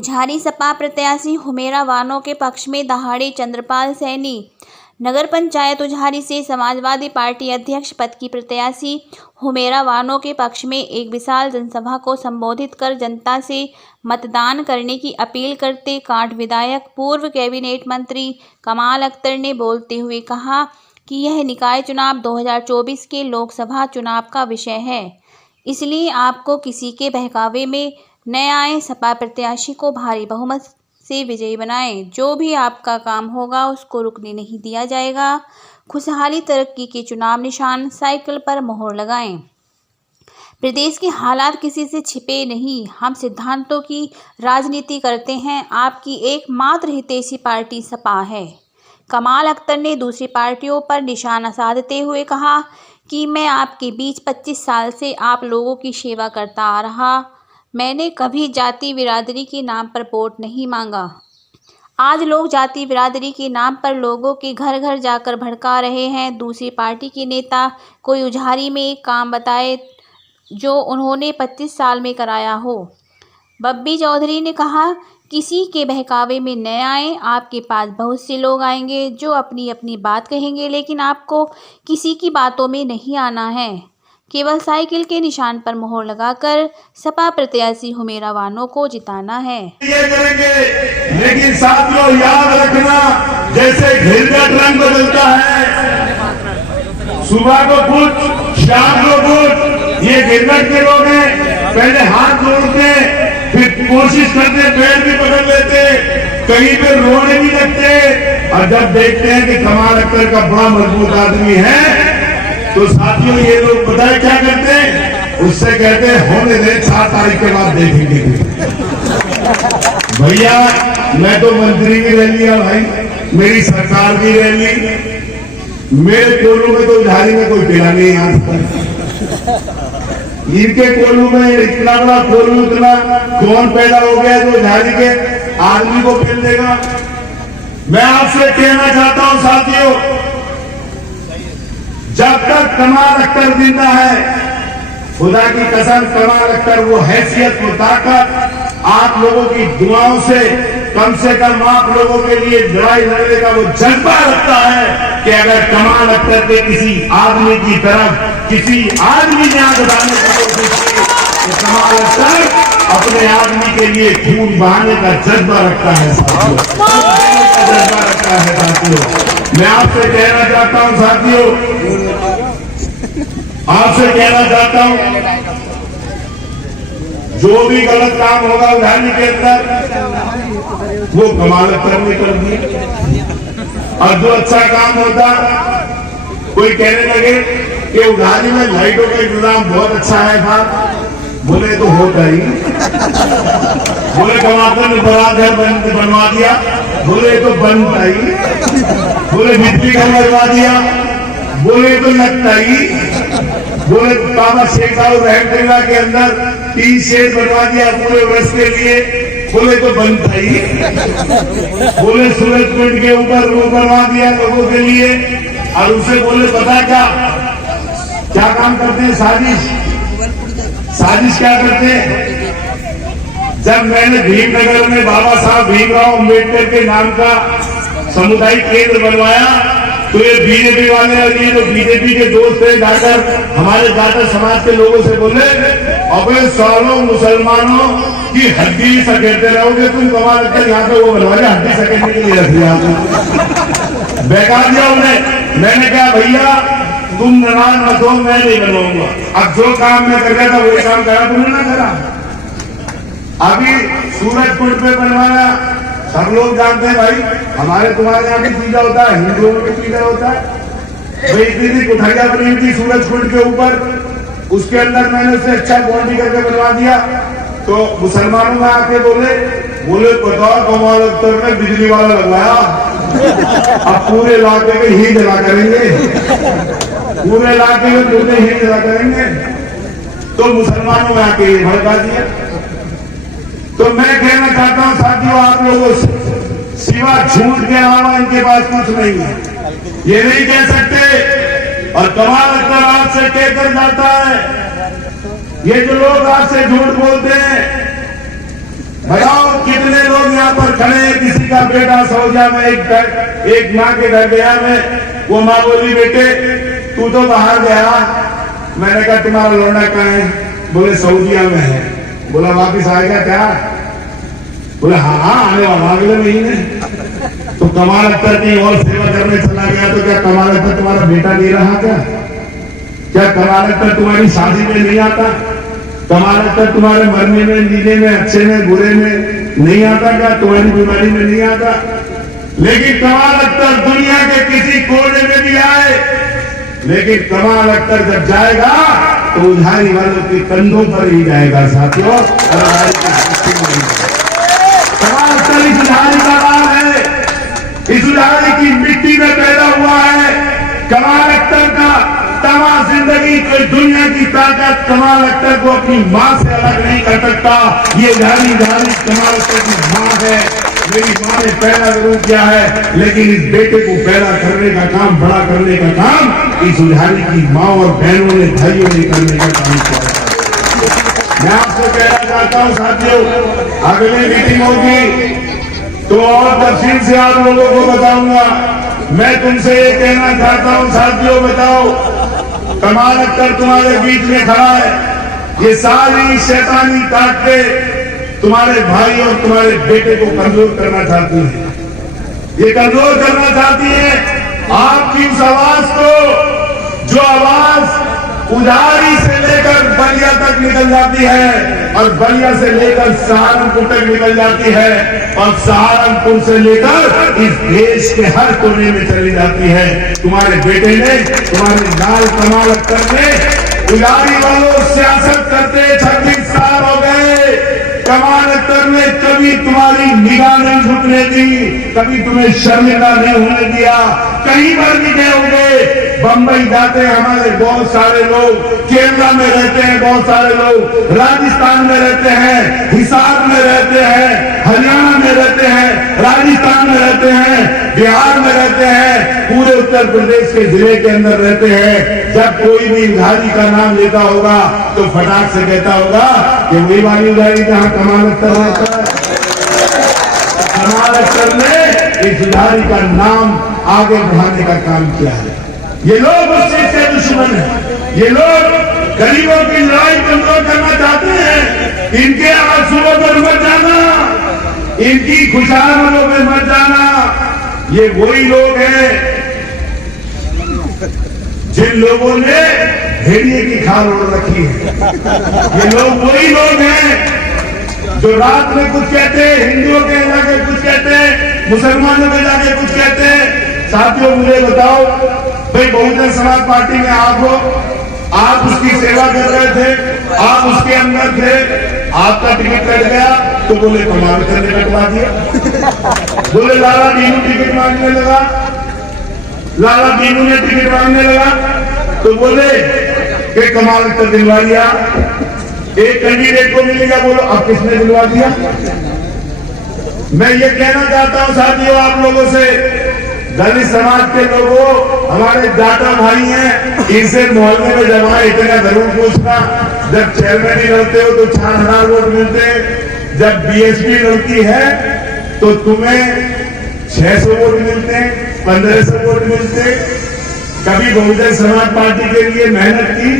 उझारी सपा प्रत्याशी हुमेरा वानो के पक्ष में दहाड़े चंद्रपाल सैनी। नगर पंचायत उझारी से समाजवादी पार्टी अध्यक्ष पद की प्रत्याशी हुमेरा वानो के पक्ष में एक विशाल जनसभा को संबोधित कर जनता से मतदान करने की अपील करते कांठ विधायक पूर्व कैबिनेट मंत्री कमाल अख्तर ने बोलते हुए कहा कि यह निकाय चुनाव 2024 के लोकसभा चुनाव का विषय है, इसलिए आपको किसी के बहकावे में न आए। सपा प्रत्याशी को भारी बहुमत से विजयी बनाएं। जो भी आपका काम होगा उसको रुकने नहीं दिया जाएगा। खुशहाली तरक्की के चुनाव निशान साइकिल पर मोहर लगाएं। प्रदेश के हालात किसी से छिपे नहीं, हम सिद्धांतों की राजनीति करते हैं। आपकी एकमात्र हितैषी पार्टी सपा है। कमाल अख्तर ने दूसरी पार्टियों पर निशाना साधते हुए कहा कि मैं आपके बीच 25 साल से आप लोगों की सेवा करता आ रहा। मैंने कभी जाति बिरादरी के नाम पर वोट नहीं मांगा। आज लोग जाति बिरादरी के नाम पर लोगों के घर घर जाकर भड़का रहे हैं। दूसरी पार्टी के नेता कोई उझारी में एक काम बताए जो उन्होंने 25 साल में कराया हो। बब्बी चौधरी ने कहा, किसी के बहकावे में न आए। आपके पास बहुत से लोग आएंगे जो अपनी अपनी बात कहेंगे, लेकिन आपको किसी की बातों में नहीं आना है। केवल साइकिल के निशान पर मोहर लगाकर सपा प्रत्याशी हुमेरा वानो को जिताना है। ये करेंगे, लेकिन साथियों याद रखना, जैसे घिरघट रंग बदलता है, सुबह को कुछ शाम को कुछ, ये घिरघट के लोग हैं। पहले हाथ जोड़ते, फिर कोशिश करते, पैर भी पकड़ लेते, कहीं पे रोने भी लगते, और जब देखते हैं कि कमाल अख्तर का बड़ा मजबूत आदमी है तो साथियों ये लोग पता है क्या करते हैं, उससे कहते हैं होने दे, 4 तारीख के बाद देखेंगे। भैया मैं तो मंत्री भी रह लिया भाई, मेरी सरकार भी रह ली, मेरे कोलू में तो उझारी में कोई पिला नहीं आता। इनके कोलू में इतना बड़ा कोलू, इतना कौन पैदा हो गया जो उझारी के आदमी को पेल देगा। मैं आपसे कहना चाहता हूं साथियों, जब तक कमाल अख्तर जिंदा है, खुदा की कसम कमाल अख्तर वो हैसियत, वो ताकत आप लोगों की दुआओं से कम आप लोगों के लिए लड़ाई लड़ने का वो जज्बा रखता है कि अगर कमाल अख्तर के किसी आदमी की तरफ किसी आदमी ने आग उठाने की कोशिश की तो कमाल अख्तर अपने आदमी के लिए खून बहाने का जज्बा रखता है साथियों, जज्बा रखता है साथियों। मैं आपसे कहना चाहता हूं साथियों, आपसे कहना चाहता हूं, जो भी गलत काम होगा उझारी के अंदर वो कमाल अख्तर ने कर दिया, और जो अच्छा काम होता कोई कहने लगे कि उझारी में लाइटों का इंतजाम बहुत अच्छा है था, बोले तो होता ही, बोले कमाल ने बड़ा घर बनवा दिया, बोले तो बनता ही, बोले बिजली घर लगवा दिया, बोले तो लगता ही, बोले बाबा शेख साहब रहमतुल्लाह के अंदर 3 शेड बनवा दिया पूरे वर्ष के लिए, बोले तो बनता ही, बोले सूरज कुंड के ऊपर रूम बनवा दिया लोगों के लिए, और उसे बोले पता क्या काम करते हैं, साजिश क्या करते हैं। जब मैंने भीमनगर में बाबा साहब भीमराव अम्बेडकर के नाम का सामुदायिक केंद्र बनवाया तो ये बीजेपी वाले और ये जो बीजेपी के दोस्त थे जाकर हमारे जाटर समाज के लोगों से बोले, अबे सालों मुसलमानों की हड्डी सकेते रहोगे तुम, कमाल अख्तर यहाँ पे वो बनवा दिया, हड्डी सकेटने के लिए रख दिया, बेकार दिया उन्हें। मैंने कहा भैया तुम नाराज मत हो, मैं नहीं बनवाऊंगा। अब जो काम मैं कर रहा था वही काम करा, तुमने ना करा। अभी सूरज कुंड पे बनवाना सब लोग जानते हैं भाई, हमारे तुम्हारे यहाँ भी पूजा होता है, हिंदुओं में भी पूजा होता है भाई। इतनी कुठरिया बनी थी सूरज कुंड के ऊपर, उसके अंदर मैंने उसे अच्छा बाउंड्री करके बनवा दिया, तो मुसलमानों में आके बोले बताओ कमाल अख्तर ने बिजली वाला लगवाया, अब पूरे इलाके में ही जला करेंगे, पूरे इलाके में पूरे ही जला करेंगे। तो मुसलमानों में आके भड़का दिया। तो मैं कहना चाहता हूं साथियों, आप लोगों से सिवा झूठ के अलावा इनके पास कुछ नहीं है, ये नहीं कह सकते। और कमाल अख्तर आपसे कहकर जाता है, ये जो लोग आपसे झूठ बोलते हैं, बताओ कितने लोग यहाँ पर खड़े हैं। किसी का बेटा सऊदिया में एक माँ के घर गया मैं, वो माँ बोली बेटे तू तो बाहर गया। मैंने कहा तुम्हारा लौंडा कहाँ है? बोले सऊदिया में है। बोला वापिस आएगा क्या? बोले हाँ आने वाला अगले महीने। तो कमाल अख्तर की और सेवा करने चला गया तो क्या कमाल अख्तर तुम्हारा बेटा नहीं रहा क्या? क्या कमाल अख्तर तुम्हारी शादी में नहीं आता? कमाल अख्तर तुम्हारे मरने में, नीले में, अच्छे में, बुरे में नहीं आता क्या? तुम्हारी बीमारी में नहीं आता? लेकिन कमाल अख्तर दुनिया के किसी कोने में भी आए, लेकिन कमाल अख्तर जब जाएगा तो उधारी वालों के कंधों पर ही जाएगा साथियों। कमाल अख्तर इस उधारी का नाम है, इस उधारी की मिट्टी में पैदा हुआ है। कमाल अख्तर का तमाम जिंदगी कोई दुनिया की ताकत कमाल अख्तर को अपनी मां से अलग नहीं कर सकता। ये उधारी कमाल अख्तर की मां है। मेरी मां ने पैदा जरूर किया है, लेकिन इस बेटे को पैदा करने का काम, बड़ा करने का काम इस उधारी की मां और बहनों ने, भाइयों ने करने का काम किया है। मैं आपसे कहना चाहता हूं साथियों, अगली मीटिंग होगी तो और तफसील से आप लोगों को बताऊंगा। मैं तुमसे ये कहना चाहता हूं साथियों, बताओ कमाल अख्तर तुम्हारे बीच में खड़ा है, ये सारी शैतानी ताकतें तुम्हारे भाई और तुम्हारे बेटे को कमजोर करना चाहती है। ये कमजोर करना चाहती है आपकी उस आवाज को, जो आवाज उधारी से लेकर बलिया तक निकल जाती है और बलिया से लेकर सहारनपुर तक निकल जाती है और सहारनपुर से लेकर इस देश के हर कोने में चली जाती है। तुम्हारे बेटे ने, तुम्हारे लाल कमाल अख्तर ने उधारी वालों सियासत करते 26 साल हो गए। कमाल अख्तर ने कभी तुम्हारी निगाह नहीं झुकने दी, कभी तुम्हें शर्मिंदा नहीं होने दिया। कहीं पर भी गए होंगे, बंबई जाते हैं हमारे बहुत सारे लोग, केरला में रहते हैं बहुत सारे लोग, राजस्थान में रहते हैं, हिसार में रहते हैं, हरियाणा में रहते हैं, राजस्थान में रहते हैं, बिहार में रहते हैं, पूरे उत्तर प्रदेश के जिले के अंदर रहते हैं। जब कोई भी उधारी का नाम लेता होगा तो फटाक से कहता होगा कि वही वाली उधारी जहां कमाल अख्तर रहता है। कमाल अख्तर ने इस उधारी का नाम आगे बढ़ाने का काम किया है। ये लोग उस चीज के दुश्मन है। ये लोग गरीबों की लड़ाई कमजोर करना चाहते हैं। इनके आंसुओं पर मत जाना, इनकी खुशहालियों में मत जाना। ये वही लोग हैं जिन लोगों ने भेड़िए की खाल ओढ़ रखी है। ये लोग वही लोग हैं जो रात में कुछ कहते हैं, हिंदुओं के जाके कुछ कहते हैं, मुसलमानों के जाके कुछ कहते हैं। साथियों मुझे बताओ, भाई बहुजन समाज पार्टी में आप हो, आप उसकी सेवा कर रहे थे, आप उसके अंदर थे, आपका टिकट कट गया तो बोले कमाल अख्तर ने कटवा दिया। बोले लाला दीनू टिकट मांगने लगा, लाला दीनू ने टिकट मांगने लगा तो बोले कि कमाल अख्तर दिलवा दिया। एक कैंडिडेट को मिलेगा, बोलो अब किसने दिलवा दिया? मैं ये कहना चाहता हूं साथियों आप लोगों से, दलित समाज के लोगों, हमारे जाटा भाई हैं, इनसे मोहल्ले में जब आए इतना जरूर पूछना। जब चेयरमैन ही लड़ते हो तो 4000 वोट मिलते हैं, जब बीएसपी लड़ती है तो तुम्हें 600 वोट मिलते हैं, 1500 वोट मिलते हैं। कभी बहुजन समाज पार्टी के लिए मेहनत की,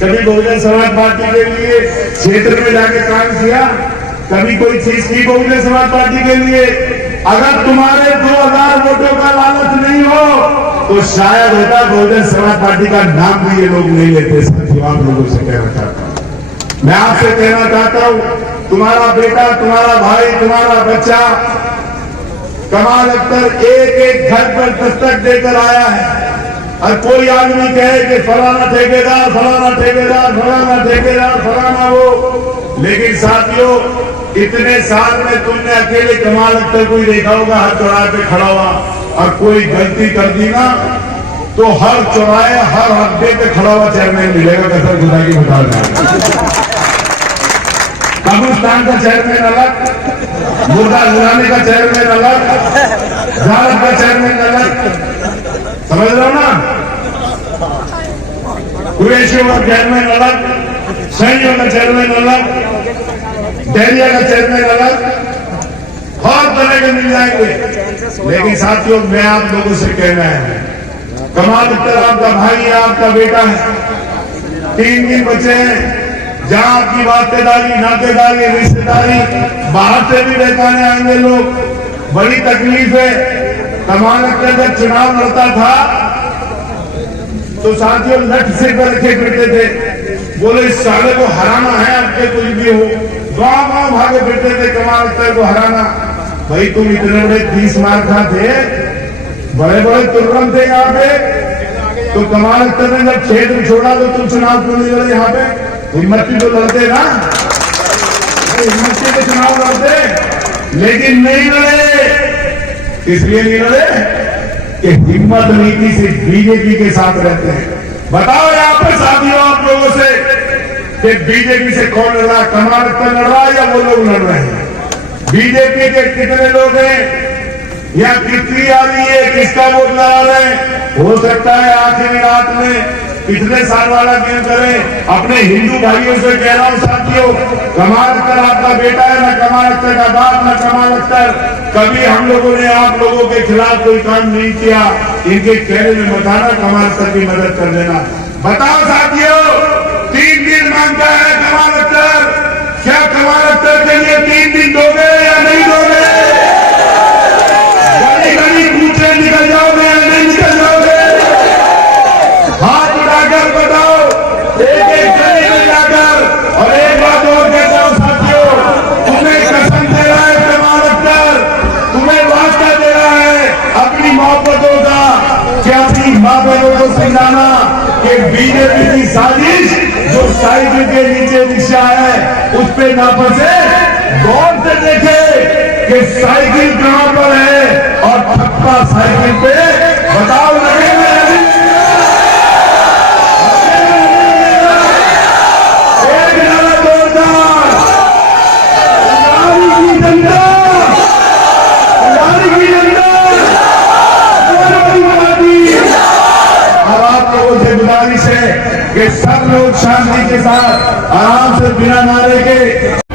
कभी बहुजन समाज पार्टी के लिए क्षेत्र में जाके काम किया, कभी कोई चीज की बहुजन समाज पार्टी के लिए। अगर तुम्हारे 2000 वोटों का लालच नहीं हो तो शायद होता बहुजन समाज पार्टी का नाम भी ये लोग नहीं लेते। साथियों आप लोगों से कहना चाहता हूं, मैं आपसे कहना चाहता हूं, तुम्हारा बेटा, तुम्हारा भाई, तुम्हारा बच्चा कमाल अख्तर एक एक घर पर दस्तक देकर आया है। और कोई आदमी कहे कि फलाना ठेकेदार, फलाना ठेकेदार, फलाना ठेकेदार, फलाना वो, लेकिन साथियों इतने साल में तुमने अकेले कमाल अख्तर को ही देखा होगा हर चौराहे पे खड़ा हुआ, और कोई गलती कर दी ना तो हर चौराहे, हर अड्डे पे खड़ा हुआ चेयरमैन मिलेगा। कसर खुदा की बता दें, कब्रिस्तान का चेयरमैन अलग, मुर्दा जलाने का चेयरमैन अलग, झारखंड का चेयरमैन अलग, समझ रहे हो ना? कुरैशियों का चेयरमैन अलग, सैनियों का चेयरमैन अलग, डेरिया का चेयरमैन अलग, हर तरह के मिल जाएंगे। लेकिन साथियों, मैं आप लोगों से कहना है, कमाल अख्तर आपका भाई है, आपका बेटा है, 3 दिन बचे हैं। जहां आपकी वास्तेदारी, नातेदारी, रिश्तेदारी, बाहर से भी रहने आएंगे लोग, बड़ी तकलीफ है। कमाल अख्तर जब चुनाव लड़ता था तो साथियों लठ से पर रखे फिरते थे, बोले इस साले को हराना है, आपके कुछ भी हो, गांव गांव भागे फिरते थे कमाल अख्तर को हराना। भाई तुम इतने बड़े 30 मार्का थे, बड़े बड़े तुर्रम थे यहाँ पे, तो कमाल अख्तर ने जब क्षेत्र छोड़ा तो तुम चुनाव क्यों नहीं लड़े? यहाँ पे हिम्मती तो लड़ते ना, हिम्मती तो चुनाव लड़ते, लेकिन नहीं लड़े। इसलिए नहीं लड़े कि हिम्मत नीति से बीजेपी के साथ रहते हैं। बताओ यहाँ पर साथियों आप लोगों से कि बीजेपी से कौन लड़ रहा है? कमाल अख्तर लड़ रहा है या वो लोग लड़ रहे हैं? बीजेपी के कितने लोग हैं या कितनी आ रही है, किसका वोट लगा रहे हैं? हो सकता है आखिरी रात में पिछले साल वाला गेम करें। अपने हिंदू भाइयों से कह रहा हूं साथियों, कमाल अख्तर आपका बेटा है, ना कमाल अख्तर का बाप, ना कमाल अख्तर। कभी हम लोगों ने आप लोगों के खिलाफ कोई काम नहीं किया। इनके कहने में मत आना, कमाल अख्तर की मदद कर देना। बताओ साथियों, 3 दिन मांगता है कमाल अख्तर, क्या कमाल अख्तर के लिए 3 दिन दोगे या नहीं दोगे? गली गली पूछे निकल जाओगे या नहीं निकल जाओगे? हाथ उठाकर बताओ, एक एक गली में जाकर। और एक बात और कहता हूं साथियों, तुम्हें कसम दे रहा है कमाल अख्तर, तुम्हें वास्ता दे रहा है अपनी मोहब्बतों का, कि अपनी माँ बहनों को समझाना कि बीजेपी की साजिश जो साइकिल के नीचे दिशा है उस पे ना फंसे। गौर से देखे कि साइकिल कहां पर है और ठप्पा साइकिल पे, बताओ लगेगा कि सब लोग शांति के साथ आराम से बिना नारे के